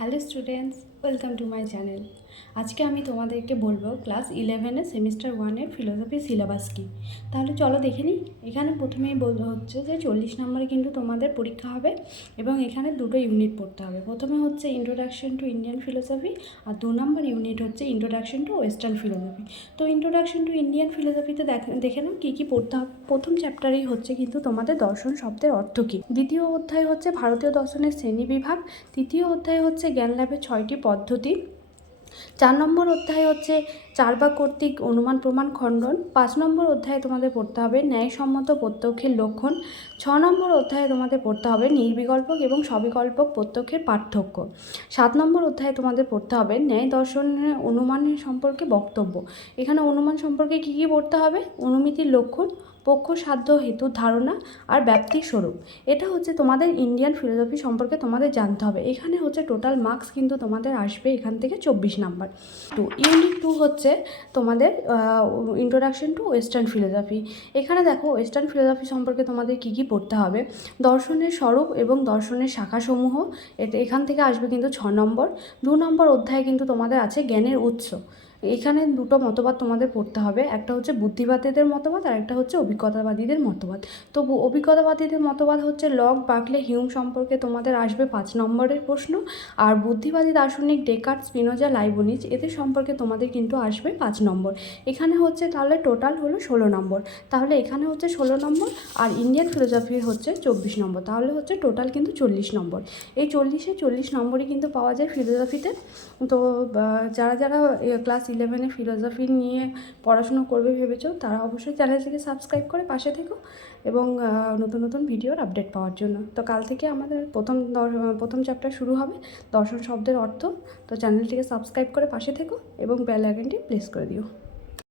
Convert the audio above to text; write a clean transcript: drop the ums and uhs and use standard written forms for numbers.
Hello students, welcome to my channel. আজকে আমি তোমাদেরকে বলবো ক্লাস 11-এর সেমিস্টার 1-এর ফিলোসফি সিলেবাস কী। তাহলে চলো দেখে নিই। এখানে প্রথমেই বলতে হচ্ছে যে 40 নম্বরে কিন্তু তোমাদের পরীক্ষা হবে এবং এখানে দুটো ইউনিট পড়তে হবে। প্রথমে হচ্ছে ইন্ট্রোডাকশন টু ইন্ডিয়ান ফিলোসফি আর 2 নম্বর ইউনিট হচ্ছে ইন্ট্রোডাকশন টু ওয়েস্টার্ন ফিলোসফি। তো ইন্ট্রোডাকশন টু ইন্ডিয়ান ফিলোসফিতে দেখে নাও কী কী পড়তে হবে। প্রথম চ্যাপ্টারেই হচ্ছে কিন্তু তোমাদের দর্শন শব্দের অর্থ কী। দ্বিতীয় অধ্যায় হচ্ছে ভারতীয় দর্শনের শ্রেণীবিভাগ। তৃতীয় অধ্যায় হচ্ছে জ্ঞান লাভের 6টি পদ্ধতি। 4 নম্বর অধ্যায় হচ্ছে চার্বাক কর্তৃক অনুমান প্রমাণ খণ্ডন। 5 নম্বর অধ্যায়ে তোমাদের পড়তে হবে ন্যায়সম্মত প্রত্যক্ষের লক্ষণ। 6 নম্বর অধ্যায়ে তোমাদের পড়তে হবে নির্বিকল্পক এবং সবিকল্পক প্রত্যক্ষের পার্থক্য। 7 নম্বর অধ্যায়ে তোমাদের পড়তে হবে ন্যায় দর্শনের অনুমানের সম্পর্কে বক্তব্য। এখানে অনুমান সম্পর্কে কী কী পড়তে হবে? অনুমিতির লক্ষণ, পক্ষ সাধ্য হেতুর ধারণা আর ব্যাপ্তির স্বরূপ। এটা হচ্ছে তোমাদের ইন্ডিয়ান ফিলোসফি সম্পর্কে তোমাদের জানতে হবে। এখানে হচ্ছে টোটাল মার্কস কিন্তু তোমাদের আসবে এখান থেকে 24 নাম্বার। ইউনিট 2 হচ্ছে তোমাদের ইন্ট্রোডাকশন টু ওয়েস্টার্ন ফিলোসফি। এখানে দেখো ওয়েস্টার্ন ফিলোসফি সম্পর্কে তোমাদের কী কী পড়তে হবে। দর্শনের স্বরূপ এবং দর্শনের শাখাসমূহ, এখান থেকে আসবে কিন্তু 6 নম্বর। 2 নম্বর অধ্যায়ে কিন্তু তোমাদের আছে জ্ঞানের উৎস। এখানে দুটো মতবাদ তোমাদের পড়তে হবে, একটা হচ্ছে বুদ্ধিবাদীদের মতবাদ আর একটা হচ্ছে অভিজ্ঞতাবাদীদের মতবাদ। তো অভিজ্ঞতাবাদীদের মতবাদ হচ্ছে লক, বার্কলে, হিউম সম্পর্কে তোমাদের আসবে 5 নম্বরের প্রশ্ন। আর বুদ্ধিবাদী দার্শনিক ডেকার্ট, স্পিনোজা, লাইবনিজ এদের সম্পর্কে তোমাদের কিন্তু আসবে 5 নম্বর। এখানে হচ্ছে তাহলে টোটাল হলো 16 নম্বর। তাহলে এখানে হচ্ছে 16 নম্বর আর ইন্ডিয়ান ফিলোসফি হচ্ছে 24 নম্বর। তাহলে হচ্ছে টোটাল কিন্তু 40 নম্বর। এই 40 নম্বরই কিন্তু পাওয়া যায় ফিলোসফিতে। তো যারা যারা ক্লাস 11-এ ফিলোসফি নিয়ে পড়াশুনো করবে ভেবেছো তারা অবশ্যই চ্যানেলটিকে সাবস্ক্রাইব করে পাশে থেকো এবং নতুন নতুন ভিডিওর আপডেট পাওয়ার জন্য। তো কাল থেকে আমাদের প্রথম চ্যাপ্টার শুরু হবে, দর্শন শব্দের অর্থ। তো চ্যানেলটিকে সাবস্ক্রাইব করে পাশে থেকো এবং বেল আইকনটি প্রেস করে দিও।